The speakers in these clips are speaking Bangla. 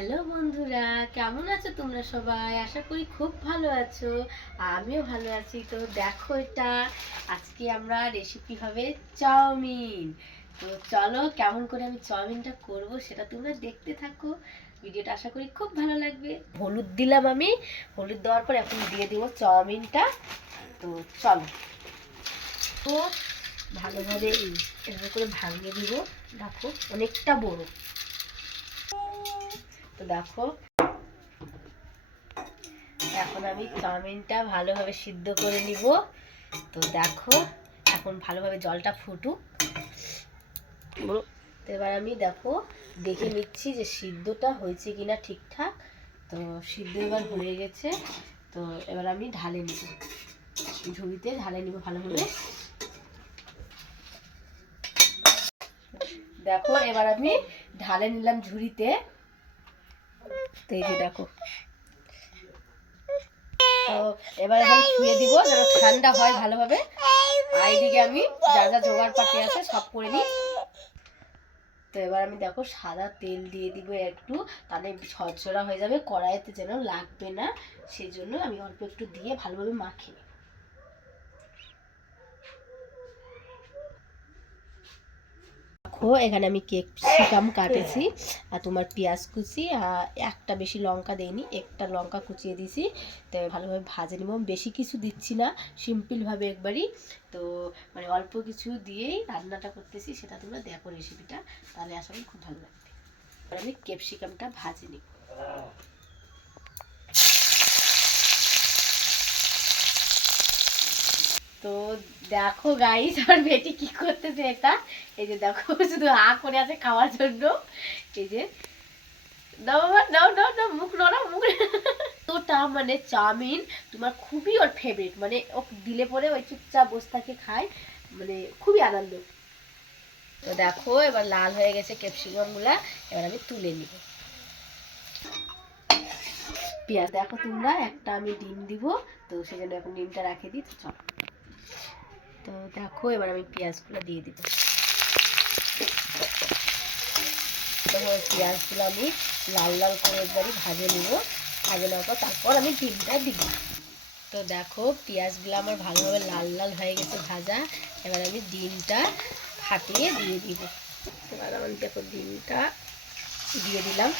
হ্যালো বন্ধুরা, কেমন আছো তোমরা সবাই? আশা করি খুব ভালো আছো। আমিও ভালো আছি। তো দেখো, এটা আজকে আমরা রেসিপি হবে চাউমিন। তো চলো, কেমন করে আমি চাউমিনটা করব সেটা তোমরা দেখতে থাকো। ভিডিওটা আশা করি খুব ভালো লাগবে। হলুদ দিলাম আমি, হলুদ দেওয়ার পর এখন দিয়ে দিব চাউমিনটা। তো চলো, তো ভালোভাবে এভাবে করে ভাঙিয়ে দিব। দেখো অনেকটা বড়। তো দেখো, এখন আমি চাউমিনটা ভালোভাবে সিদ্ধ করে নিব। তো দেখো, এখন ভালোভাবে জলটা ফুটুক। তো এবার আমি দেখো দেখে নিচ্ছি যে সিদ্ধটা হয়েছে কিনা ঠিকঠাক। তো সিদ্ধ এবার হয়ে গেছে। তো এবার আমি ঢালে নিব, ঝুড়িতে ঢালে নিব ভালোভাবে। দেখো, এবার আমি ঢালে নিলাম ঝুড়িতে। তো এই যে দেখো, তো এবার আমি ছুঁয়ে দিব যেন ঠান্ডা হয় ভালোভাবে। আর এইদিকে আমি যা যা জোগাড় পাতি আছে সব করে নিই। তো এবার আমি দেখো সাদা তেল দিয়ে দিব একটু, তাহলে ঝরঝরা হয়ে যাবে, কড়াইতে যেন লাগবে না। সেই জন্য আমি অল্প একটু দিয়ে ভালোভাবে মাখিয়ে নিই। দেখো, এখানে আমি ক্যাপসিকাম কাটেছি আর তোমার পেঁয়াজ কুচি, একটা বেশি লঙ্কা দেইনি, একটা লঙ্কা কুচিয়ে দিছি। তো ভালোভাবে ভাজে নিব, বেশি কিছু দিচ্ছি না, সিম্পলভাবে একবারই। তো মানে অল্প কিছু দিয়েই রান্নাটা করতেছি, সেটা তোমরা দেখো রেসিপিটা, তাহলে আশা করি খুব ভালো লাগবে। এবার আমি ক্যাপসিকামটা ভাজে নিব। তো দেখো গাইস, আমার বেটি কি করতেছে এটা। এই যে দেখো, শুধু হা করে আছে খাওয়ার জন্য। এই যে দাও বাবা, দাও দাও দাও, মুখ নড়া, মুখ। তোটা মানে চাউমিন তোমার খুবই ওর ফেভারিট, মানে ও দিলে পরে ওই চুপচাপ বসে থাকে খায়, মানে খুবই আনন্দ। তো দেখো, এবার লাল হয়ে গেছে ক্যাপসিকাম গুলা, এবার আমি তুলে নিব। পেঁয়াজ দেখো তোমরা, একটা আমি ডিম দিব, তো সেই জন্য এখন ডিমটা রাখে দিই। তো চলো, তো দেখো এবার আমি পেঁয়াজগুলো দিয়ে দিব। পেঁয়াজগুলো আমি লাল লাল করে একবারই ভাজে নিব। ভাজে নেওয়ার পর তারপর আমি ডিমটা দিব। তো দেখো, পেঁয়াজগুলো আমার ভালোভাবে লাল লাল হয়ে গেছে ভাজা। এবার আমি ডিমটা ফাটিয়ে দিয়ে দিব। এবার আমি দেখো ডিমটা দিয়ে দিলাম।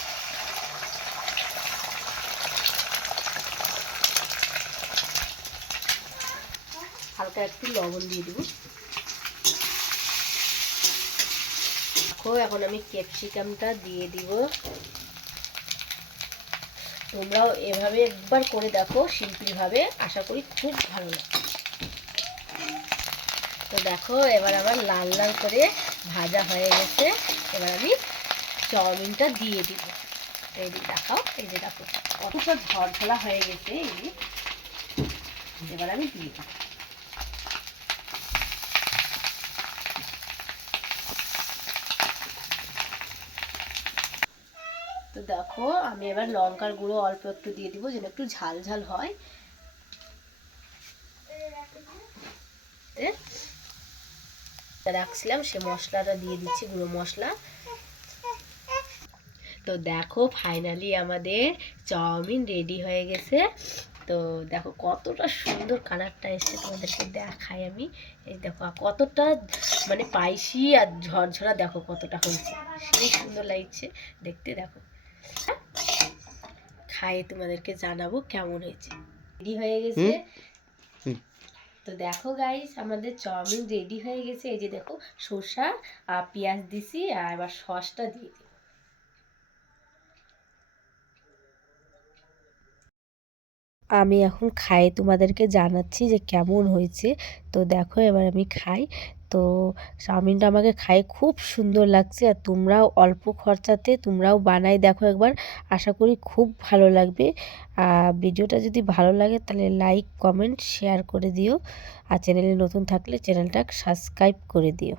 হালকা একটু লবণ দিয়ে দিব। দেখো, এখন আমি ক্যাপসিকামটা দিয়ে দিব। তোমরাও এভাবে একবার করে দেখো সিম্পলভাবে, আশা করি খুব ভালো লাগে। তো দেখো, এবার আমার লাল লাল করে ভাজা হয়ে গেছে। এবার আমি চাউমিনটা দিয়ে দিব। এই যে দেখাও, এই যে দেখো কতটা ঝরঝরা হয়ে গেছে। এই যে এবার আমি দিয়ে দিব। তো দেখো, আমি এবার লঙ্কার গুঁড়ো অল্প একটু দিয়ে দিব, যেন একটু ঝাল ঝাল হয়। রাখছিলাম সে মশলাটা দিয়ে দিচ্ছি, গুঁড়ো মশলা। তো দেখো, ফাইনালি আমাদের চাউমিন রেডি হয়ে গেছে। তো দেখো কতটা সুন্দর কালারটা এসছে, তোমাদেরকে দেখাই আমি। এই দেখো কতটা মানে স্পাইসি আর ঝরঝরা, দেখো কতটা হয়েছে, সেই সুন্দর লাগছে দেখতে। দেখো, খাইয়ে তোমাদেরকে জানাবো কেমন হয়েছে। রেডি হয়ে গেছে। তো দেখো গাইস, আমাদের চাউমিন রেডি হয়ে গেছে। এই যে দেখো, শসা আর পেঁয়াজ দিছি, আর এবার সসটা দিয়ে দিই। আমি এখন খাই, তোমাদেরকে জানাচ্ছি যে কেমন হয়েছে। তো দেখো, এবার আমি খাই। তো চাউমিনটা আমাকে খাই খুব সুন্দর লাগছে, আর তোমরাও অল্প খরচাতে তোমরাও বানাই দেখো একবার, আশা করি খুব ভালো লাগবে। ভিডিওটা যদি ভালো লাগে তাহলে লাইক কমেন্ট শেয়ার করে দিও, আর চ্যানেলে নতুন থাকলে চ্যানেলটা সাবস্ক্রাইব করে দিও।